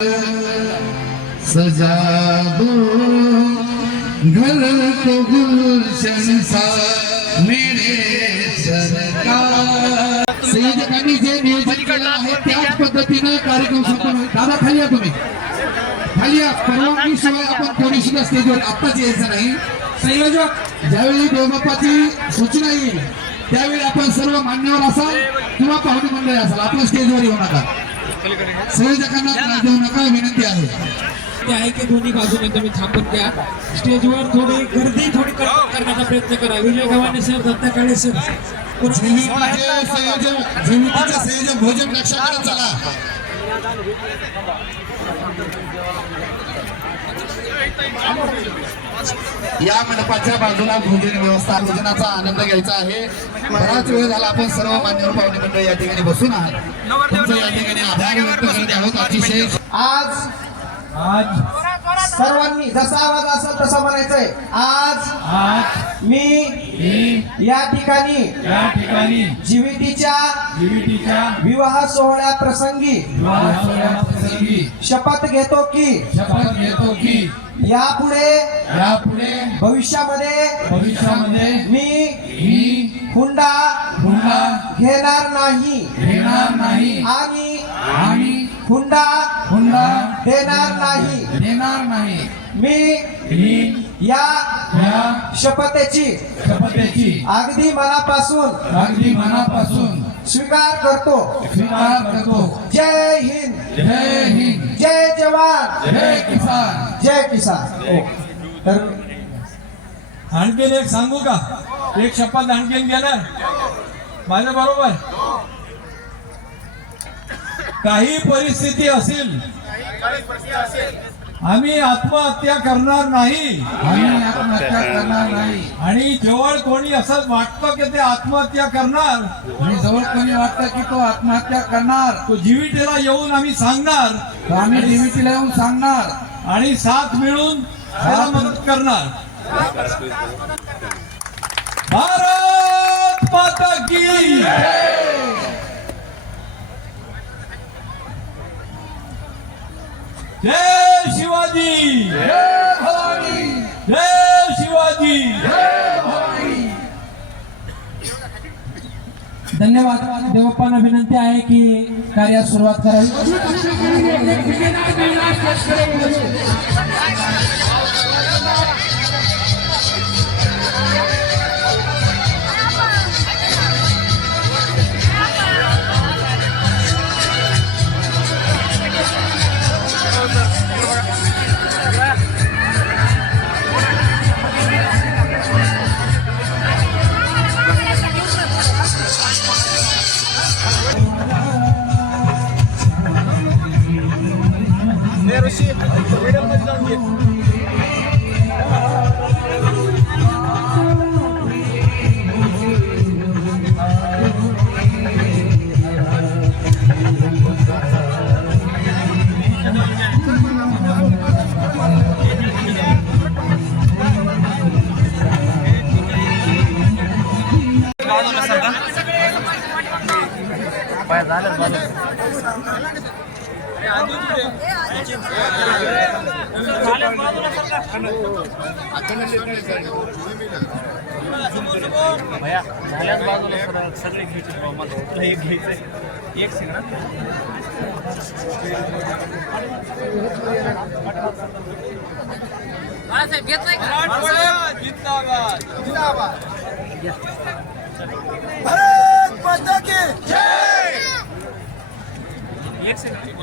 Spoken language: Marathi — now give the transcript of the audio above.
सजा दो घर को गुलशन सा मेरे सरकार। संयोजकांनी जे नियोजन केलं आहे त्याच पद्धतीने कार्यक्रम संपन्न होईल। दादा खाली या, तुम्ही खाली या। परवानगी शिवाय आपण कोणी सुद्धा स्टेजवर आत्ताच यायचं नाही। संयोजक ज्यावेळी देवबाप्पाची सूचना येईल त्यावेळी आपण सर्व मान्यवर असाल किंवा पाहुणे मंडळी असाल, आपण स्टेजवर येऊ नका। संयोजकांना त्रास देऊ नका, विनंती आहे। ते आहे की दोन्ही बाजूने तुम्ही थांबून घ्या। स्टेजवर थोडी गर्दी थोडी करण्याचा प्रयत्न करा। विजय गव्हाणे सर, दत्ता काळे सर, संयोजक भोजन रक्षा करत चला। या मंडपाच्या बाजूला भोजन व्यवस्था, भोजनाचा आनंद घ्यायचा आहे। बराच वेळ झाला आपण सर्व मान्यवर पाहुणे मंडळी या ठिकाणी बसून आहात। तुमचं या ठिकाणी आभार व्यक्त करत आहोत। अतिशय आज सर्वांनी जसा आवाज असेल तसा म्हणायचंय। आज मी या ठिकाणी जीवितीच्या विवाह सोहळ्या प्रसंगी शपथ घेतो की यापुढे भविष्यामध्ये मी हुंडा घेणार नाही आणि हुंडा देणार नाही। मी या शपथेची अगदी मनापासून स्वीकार करतो। जय हिंद, जय जवान, जय किसान। तर आणखीन एक सांगू का? एक शपथ आणखीन घेणार माझ्या बरोबर। काही परिस्थिती असेल आम्ही आत्महत्या करणार नाही आणि जवळ कोणी असं वाटतं की ते आत्महत्या करणार, की तो आत्महत्या करणार, तो जीवितीला येऊन आम्ही सांगणार, आम्ही जीवितीला येऊन सांगणार आणि साथ मिळून त्याला मदत करणार। भारत माता की जय शिवाजी, जय भवानी, जय शिवाजी। धन्यवाद। देवप्पांना विनंती आहे की कार्यास सुरुवात करावी। सगळे घ्यायचे, मला एक घ्यायचंय, एक सेकंड। भारत माता की जय। एक सेकंड।